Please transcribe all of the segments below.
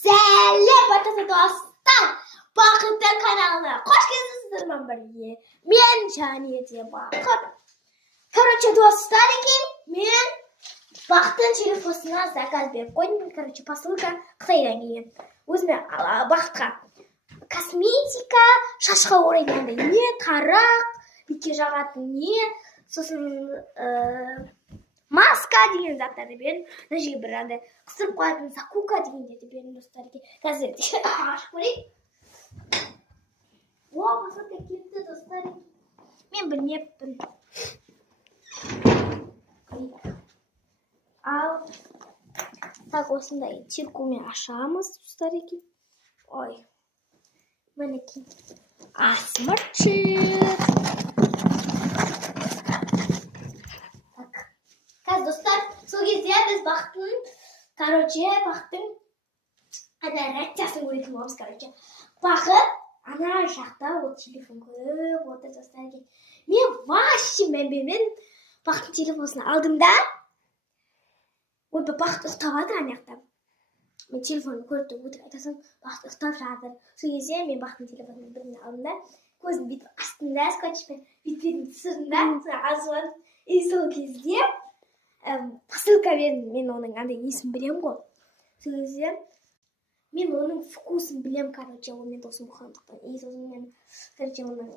Сәлем байтасы достар, Бақыттың каналына қош келіпсіздер бірге. Мен және де Бақыт. Короче, достарики, мен Бақыттың телефонына заказ беріп қойдым. Короче, посылка Қытайдан келген. Өзіме Бақытқа косметика, шашқа орайтындай не, тарақ, бетке жағатын не, сосын маска деген заттарды бердім. Мына жерге бір андай қыстырып қоятын закука дегендерді бердім достарге. Қазір ашып көрейік. О, посылка келіпті достар. Мен білмеппін. Ал так осындай тиркумен ашамыз достарики. Ой. Мінекей. Асмырчик. Қазір достар, сол кезде біз Бақыттың ана реакциясын көретін боламыз, короче. Бақыт ана жақта ол телефон көріп отыр достар. Мен вообще мән бермедім. Бақыттың телефонын алдым да. Ой, Бақыт ұйықтап жатыр ана жақта. Мен телефонын көріп отырып айтасам, Бақыт ұйықтап жатыр. Сол кезде мен Бақыттың телефонын бірін алдым да, көзін бүйтіп астым да, скотчпен бүйтіп түсірдім да, азуын. И сол кезде посылка бердім. Мен оның андай несін білем ғой. Сол кезде мен оның вкусын білем, короче, ол мен досым болғандықтан. И сосын мен, короче, оның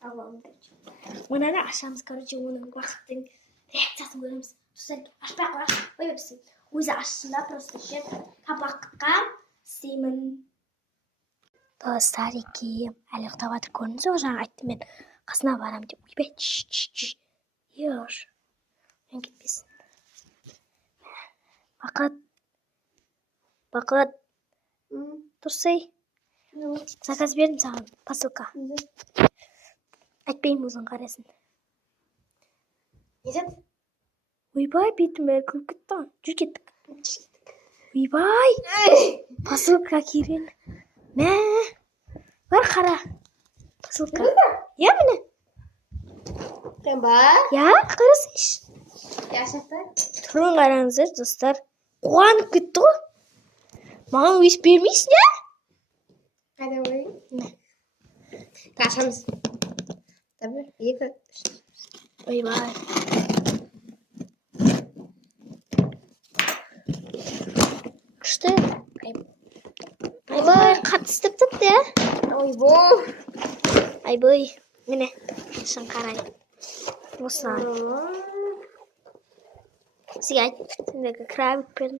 алуам, короче. Оны да ашамыз, короче, оның Бақыттың реакциясын көреміз. Достар, ашпай қоя берсін. Өзі ашсында просто ше қапаққа істеймін. Достар, әлі ұйықтап жатыр, көрдіңіз ғой, жаңа айттым мен қасына барам деп. Ойбай, еш. Мен кетпесін. Бақыт. Тұрсай. Заказ бердім саған, посылка. Айтпайым өзің қарасын. Не деді? Ойбай, бетім әлі күліп кетті. Жүр кеттік. Ойбай, посылка керен. Мә, бар қара. Посылка. Я, міне. Я, қарасайш. Тұрын қараңыздар, достар. Қуанып кетті ғой. Маған өйс бермейсің, я? Қайда ойын? Қашамыз. Табы, екі. Ойбай. Күшті. Айбай, қатыстып тұпты, я? Ойбой. Айбай, міне, шын қарай. Осыған. Сізге айттым, сендегі крабик бердім.